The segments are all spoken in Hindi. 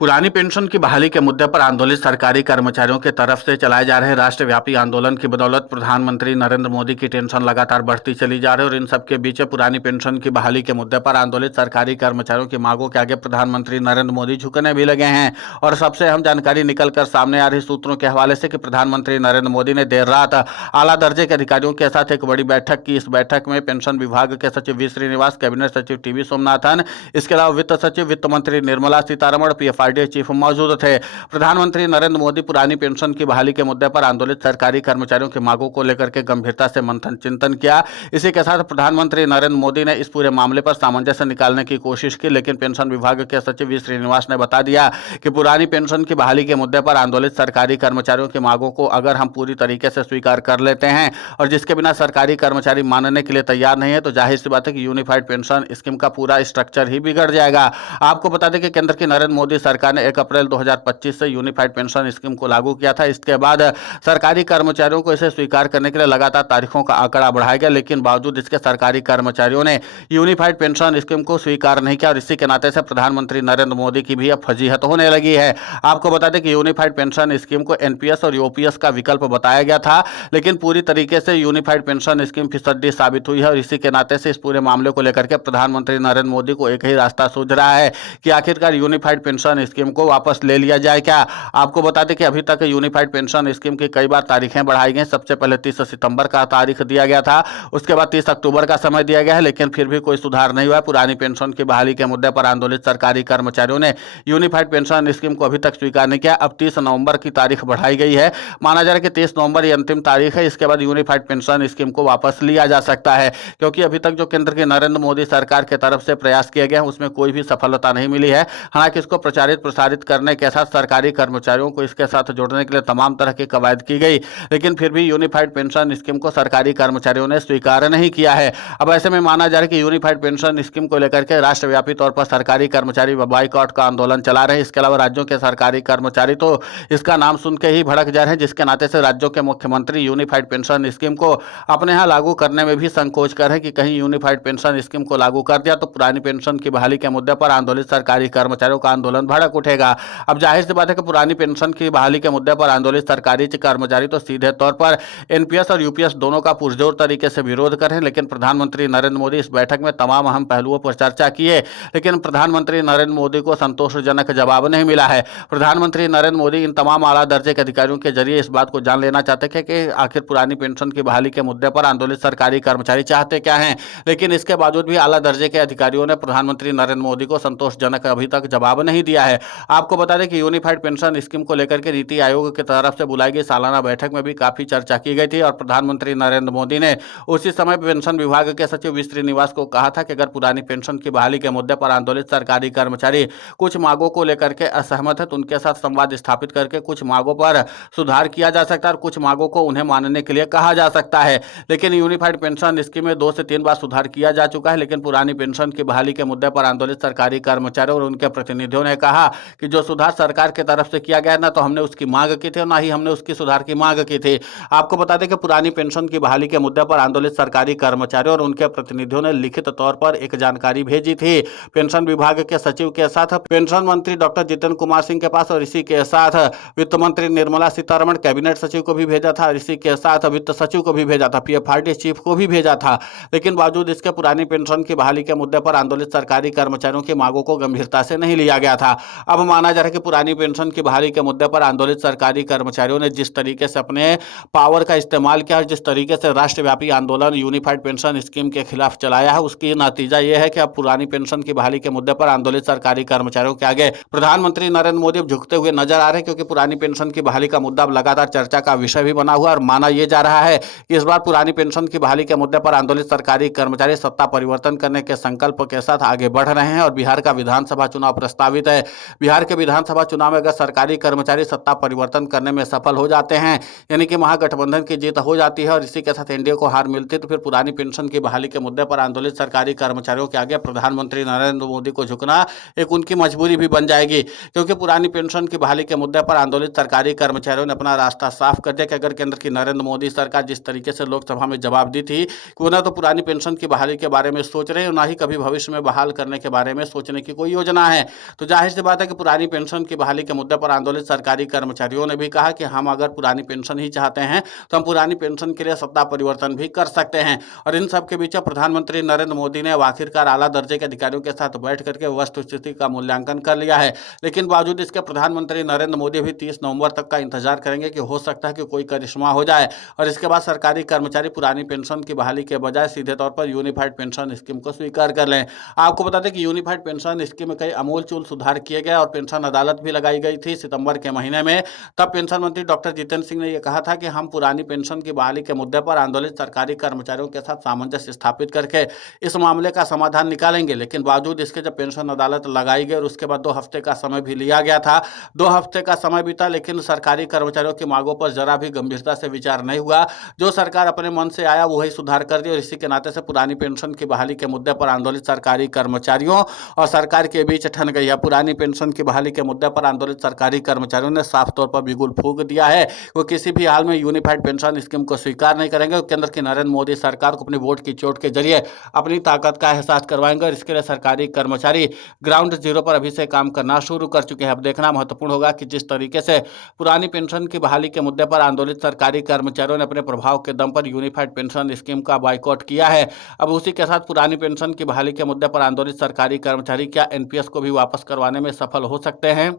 पुरानी पेंशन की बहाली के मुद्दे पर आंदोलित सरकारी कर्मचारियों की तरफ से चलाए जा रहे राष्ट्रव्यापी आंदोलन की बदौलत प्रधानमंत्री नरेंद्र मोदी की टेंशन लगातार बढ़ती चली जा रही है और इन सबके बीच पुरानी पेंशन की बहाली के मुद्दे पर आंदोलित सरकारी कर्मचारियों की मांगों के आगे प्रधानमंत्री नरेंद्र मोदी झुकने भी लगे हैं। और सबसे अहम जानकारी निकलकर सामने आ रही सूत्रों के हवाले से कि प्रधानमंत्री नरेंद्र मोदी ने देर रात आला दर्जे के अधिकारियों के साथ एक बड़ी बैठक की। इस बैठक में पेंशन विभाग के सचिव वी श्रीनिवास, कैबिनेट सचिव टीवी सोमनाथन, इसके अलावा वित्त सचिव वित्त मंत्री निर्मला सीतारमण, पीएफआईडी चीफ मौजूद थे। प्रधानमंत्री नरेंद्र मोदी पुरानी पेंशन की बहाली के मुद्दे पर आंदोलित सरकारी कर्मचारियों की मांगों को लेकर के गंभीरता से मंथन चिंतन किया। इसी के साथ प्रधानमंत्री नरेंद्र मोदी ने इस पूरे मामले पर सामंजस्य निकालने की कोशिश की, लेकिन पेंशन विभाग के सचिव वी श्रीनिवास ने बता दिया कि पुरानी पेंशन की बहाली के मुद्दे पर आंदोलित सरकारी कर्मचारियों की मांगों को अगर हम पूरी तरीके से स्वीकार कर लेते हैं और जिसके बिना सरकारी कर्मचारी मानने के लिए तैयार नहीं है, तो जाहिर सी बात है कि यूनिफाइड पेंशन स्कीम का पूरा स्ट्रक्चर ही बिगड़ जाएगा। आपको बता दें कि केंद्र की नरेंद्र मोदी सरकार ने 1 अप्रैल 2025 से यूनिफाइड पेंशन स्कीम को लागू किया था। इसके बाद सरकारी कर्मचारियों को इसे स्वीकार करने के लिए लगातार तारीखों का आंकड़ा बढ़ाया गया, लेकिन बावजूद इसके सरकारी कर्मचारियों ने यूनिफाइड पेंशन स्कीम को स्वीकार नहीं किया और इसी के नाते से प्रधानमंत्री नरेंद्र मोदी की भी अब फजीहत होने लगी है। आपको बता दें कि यूनिफाइड पेंशन स्कीम को एनपीएस और यूपीएस का विकल्प बताया गया था, लेकिन पूरी तरीके से यूनिफाइड पेंशन स्कीम फिसड्डी साबित हुई है और इसी के नाते से इस पूरे मामले को लेकर के प्रधानमंत्री नरेंद्र मोदी को एक ही रास्ता सूझ रहा है कि आखिरकार यूनिफाइड पेंशन स्कीम को वापस ले लिया जाए क्या। आपको बता दें कि अभी तक यूनिफाइड पेंशन स्कीम की कई बार तारीखें बढ़ाई गई। सबसे पहले 30 सितंबर का तारीख दिया गया था, उसके बाद 30 अक्टूबर का समय दिया गया है, लेकिन फिर भी कोई सुधार नहीं हुआ। पुरानी पेंशन की बहाली के मुद्दे पर आंदोलित सरकारी कर्मचारियों ने यूनिफाइड पेंशन स्कीम को अभी तक स्वीकार नहीं किया। अब 30 नवंबर की तारीख बढ़ाई गई है। माना जा रहा है कि 30 नवंबर ये अंतिम तारीख है, इसके बाद यूनिफाइड पेंशन स्कीम को वापस लिया जा सकता है, क्योंकि अभी तक जो केंद्र की नरेंद्र मोदी सरकार की तरफ से प्रयास किए गए हैं उसमें कोई भी सफलता नहीं मिली है। हालांकि इसको प्रचारित प्रसारित करने के साथ सरकारी कर्मचारियों को इसके साथ जोड़ने के लिए तमाम तरह की कवायद की गई, लेकिन फिर भी यूनिफाइड पेंशन स्कीम को सरकारी कर्मचारियों ने स्वीकार नहीं किया है। अब ऐसे में माना जा रहा है कि यूनिफाइड पेंशन स्कीम को लेकर के राष्ट्रव्यापी तौर पर सरकारी कर्मचारी बाइकआउट का आंदोलन चला रहे हैं। इसके अलावा राज्यों के सरकारी कर्मचारी तो इसका नाम सुन के ही भड़क जा रहे हैं, जिसके नाते से राज्यों के मुख्यमंत्री यूनिफाइड पेंशन स्कीम को अपने यहाँ लागू करने में भी संकोच कर रहे हैं कि कहीं यूनिफाइड पेंशन स्कीम को लागू कर दिया तो पुरानी पेंशन की बहाली के मुद्दे पर आंदोलित सरकारी कर्मचारियों का आंदोलन भड़क उठेगा। अब जाहिर सी बात है कि पुरानी पेंशन की बहाली के मुद्दे पर आंदोलित सरकारी कर्मचारी तो सीधे तौर पर एनपीएस और यूपीएस दोनों का पुरजोर तरीके से विरोध कर रहे हैं, लेकिन प्रधानमंत्री नरेंद्र मोदी इस बैठक में तमाम अहम पहलुओं पर चर्चा किए, लेकिन प्रधानमंत्री नरेंद्र मोदी को संतोषजनक जवाब नहीं मिला है। प्रधानमंत्री नरेंद्र मोदी इन तमाम आला दर्जे के अधिकारियों के जरिए इस बात को जान लेना चाहते थे कि आखिर पुरानी पेंशन की बहाली के मुद्दे पर आंदोलित सरकारी कर्मचारी चाहते क्या हैं, लेकिन इसके बावजूद भी आला दर्जे के अधिकारियों ने प्रधानमंत्री नरेंद्र मोदी को संतोषजनक अभी तक जवाब नहीं दिया है। आपको बता दें कि यूनिफाइड पेंशन स्कीम को लेकर के नीति आयोग की तरफ से बुलाई गई सालाना बैठक में भी काफी चर्चा की गई थी और प्रधानमंत्री नरेंद्र मोदी ने उसी समय पेंशन विभाग के सचिव वी श्रीनिवास को कहा था कि अगर पुरानी पेंशन की बहाली के मुद्दे पर आंदोलित सरकारी कर्मचारी कुछ मांगों को लेकर के असहमत है तो उनके साथ संवाद स्थापित करके कुछ मांगों पर सुधार किया जा सकता है और कुछ मांगों को उन्हें मानने के लिए कहा जा सकता है। लेकिन यूनिफाइड पेंशन स्कीम में 2 से 3 बार सुधार किया जा चुका है, लेकिन पुरानी पेंशन की बहाली के मुद्दे पर आंदोलित सरकारी कर्मचारियों और उनके प्रतिनिधियों ने कहा कि जो सुधार सरकार की तरफ से किया गया ना तो हमने उसकी मांग की थी और ना ही हमने उसकी सुधार की मांग की थी। आपको बता दें कि पुरानी पेंशन की बहाली के मुद्दे पर आंदोलित सरकारी कर्मचारियों और उनके प्रतिनिधियों ने लिखित तौर पर एक जानकारी भेजी थी पेंशन विभाग के सचिव के साथ, पेंशन मंत्री डॉक्टर जितेंद्र कुमार सिंह के पास और इसी के साथ वित्त मंत्री निर्मला सीतारमण, कैबिनेट सचिव को भी भेजा था, इसी के साथ वित्त सचिव को भी भेजा था, पीएफआईडी चीफ को भी भेजा था, लेकिन बावजूद इसके पुरानी पेंशन की बहाली के मुद्दे पर आंदोलित सरकारी कर्मचारियों की मांगों को गंभीरता से नहीं लिया गया था। अब माना जा रहा है कि पुरानी पेंशन की बहाली के मुद्दे पर आंदोलित सरकारी कर्मचारियों ने जिस तरीके से अपने पावर का इस्तेमाल किया और जिस तरीके से राष्ट्रव्यापी आंदोलन यूनिफाइड पेंशन स्कीम के खिलाफ चलाया है, उसकी नतीजा यह है कि अब पुरानी पेंशन की बहाली के मुद्दे पर आंदोलित सरकारी कर्मचारियों के आगे प्रधानमंत्री नरेंद्र मोदी झुकते हुए नजर आ रहे हैं, क्योंकि पुरानी पेंशन की बहाली का मुद्दा अब लगातार चर्चा का विषय भी बना हुआ और माना यह जा रहा है कि इस बार पुरानी पेंशन की बहाली के मुद्दे पर आंदोलित सरकारी कर्मचारी सत्ता परिवर्तन करने के संकल्प के साथ आगे बढ़ रहे हैं और बिहार का विधानसभा चुनाव प्रस्तावित है। बिहार के विधानसभा चुनाव में अगर सरकारी कर्मचारी सत्ता परिवर्तन करने में सफल हो जाते हैं, यानी कि महागठबंधन की जीत हो जाती है और इसी के साथ एनडीए को हार मिलती है, तो फिर पुरानी पेंशन की बहाली के मुद्दे पर आंदोलित सरकारी कर्मचारियों के आगे प्रधानमंत्री नरेंद्र मोदी को झुकना एक उनकी मजबूरी भी बन जाएगी, क्योंकि पुरानी पेंशन की बहाली के मुद्दे पर आंदोलित सरकारी कर्मचारियों ने अपना रास्ता साफ कर दिया कि अगर केंद्र की नरेंद्र मोदी सरकार जिस तरीके से लोकसभा में जवाब दी थी कि वो ना तो पुरानी पेंशन की बहाली के बारे में सोच रहे हैं, ना ही कभी भविष्य में बहाल करने के बारे में सोचने की कोई योजना है, तो जाहिर सी बात है कि पुरानी पेंशन की बहाली के मुद्दे पर आंदोलित सरकारी कर्मचारियों ने भी कहा कि हम अगर पुरानी पेंशन ही चाहते हैं तो हम पुरानी पेंशन के लिए सत्ता परिवर्तन भी कर सकते हैं। और इन सब के बीच प्रधानमंत्री नरेंद्र मोदी ने आखिरकार आला दर्जे के अधिकारियों के साथ बैठ करके वस्तुस्थिति का मूल्यांकन कर लिया है। लेकिन बावजूद इसके प्रधानमंत्री नरेंद्र मोदी भी 30 नवंबर तक का इंतजार करेंगे कि हो सकता है कि कोई करिश्मा हो जाए और इसके बाद सरकारी कर्मचारी पुरानी पेंशन की बहाली के बजाय सीधे तौर पर यूनिफाइड पेंशन स्कीम को स्वीकार कर लें। आपको बता दें कि यूनिफाइड पेंशन स्कीम में कई अमूलचूल सुधार किए गए और पेंशन अदालत भी लगाई गई थी सितंबर के महीने में। तब पेंशन मंत्री डॉक्टर जितेंद्र सिंह ने यह कहा था कि हम पुरानी पेंशन की बहाली के मुद्दे पर आंदोलित सरकारी कर्मचारियों के साथ सामंजस्य स्थापित करके इस मामले का समाधान निकालेंगे। लेकिन बावजूद इसके जब पेंशन अदालत लगाई गई और उसके बाद 2 हफ्ते का समय भी लिया गया था, 2 हफ्ते का समय बीता, लेकिन सरकारी कर्मचारियों की मांगों पर जरा भी गंभीरता से विचार नहीं हुआ। जो सरकार अपने मन से आया वही सुधार कर दी और इसी के नाते से पुरानी पेंशन की बहाली के मुद्दे पर आंदोलित सरकारी कर्मचारियों और सरकार के बीच ठन गई है। पुरानी पेंशन की बहाली के मुद्दे पर आंदोलित सरकारी कर्मचारियों ने साफ तौर पर बिगुल फूंक दिया है। वो किसी भी हाल में यूनिफाइड पेंशन स्कीम को स्वीकार नहीं करेंगे। केंद्र की नरेंद्र मोदी सरकार को अपनी वोट की चोट के जरिए अपनी ताकत का एहसास करवाएंगे और इसके लिए सरकारी कर्मचारी ग्राउंड जीरो पर अभी से काम करना शुरू कर चुके हैं। अब देखना महत्वपूर्ण होगा कि जिस तरीके से पुरानी पेंशन की बहाली के मुद्दे पर आंदोलित सरकारी कर्मचारियों ने अपने प्रभाव के दम पर यूनिफाइड पेंशन स्कीम का बाइकआउट किया है, अब उसी के साथ पुरानी पेंशन की बहाली के मुद्दे पर आंदोलित सरकारी कर्मचारी क्या एनपीएस को भी वापस करवाने में सफल हो सकते हैं।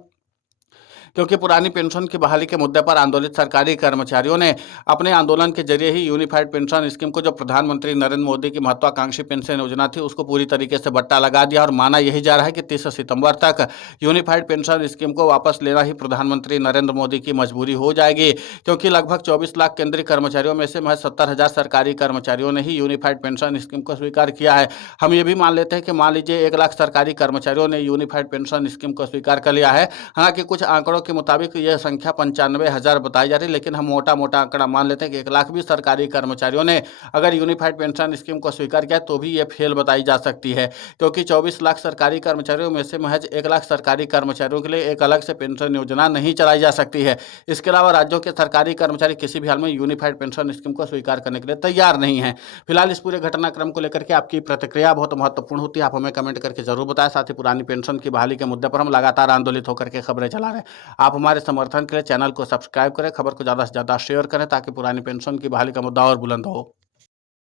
क्योंकि पुरानी पेंशन की बहाली के मुद्दे पर आंदोलित सरकारी कर्मचारियों ने अपने आंदोलन के जरिए ही यूनिफाइड पेंशन स्कीम को, जो प्रधानमंत्री नरेंद्र मोदी की महत्वाकांक्षी पेंशन योजना थी, उसको पूरी तरीके से बट्टा लगा दिया और माना यही जा रहा है कि 30 सितंबर तक यूनिफाइड पेंशन स्कीम को वापस लेना ही प्रधानमंत्री नरेंद्र मोदी की मजबूरी हो जाएगी। क्योंकि लगभग 24 लाख केंद्रीय कर्मचारियों में से महज 70,000 सरकारी कर्मचारियों ने ही यूनिफाइड पेंशन स्कीम को स्वीकार किया है। हम ये भी मान लेते हैं कि मान लीजिए 1 लाख सरकारी कर्मचारियों ने यूनिफाइड पेंशन स्कीम को स्वीकार कर लिया है। हालांकि कुछ आंकड़ों के मुताबिक यह संख्या 95,000 बताई जा रही है, लेकिन हम मोटा मोटा आंकड़ा मान लेते हैं कि 1 लाख भी सरकारी कर्मचारियों ने अगर यूनिफाइड पेंशन स्कीम को स्वीकार किया तो भी यह फेल बताई जा सकती है। क्योंकि 24 लाख सरकारी कर्मचारियों में से महज 1 लाख सरकारी कर्मचारियों के लिए एक अलग से पेंशन योजना नहीं चलाई जा सकती है। इसके अलावा राज्यों के सरकारी कर्मचारी किसी भी हाल में यूनिफाइड पेंशन स्कीम को स्वीकार करने के लिए तैयार नहीं है। फिलहाल इस पूरे घटनाक्रम को लेकर के आपकी प्रतिक्रिया बहुत महत्वपूर्ण होती है, आप हमें कमेंट करके जरूर बताएं। साथ ही पुरानी पेंशन की बहाली के मुद्दे पर हम लगातार आंदोलित होकर के खबरें चला रहे हैं। आप हमारे समर्थन के लिए चैनल को सब्सक्राइब करें, खबर को ज़्यादा से ज़्यादा शेयर करें ताकि पुरानी पेंशन की बहाली का मुद्दा और बुलंद हो।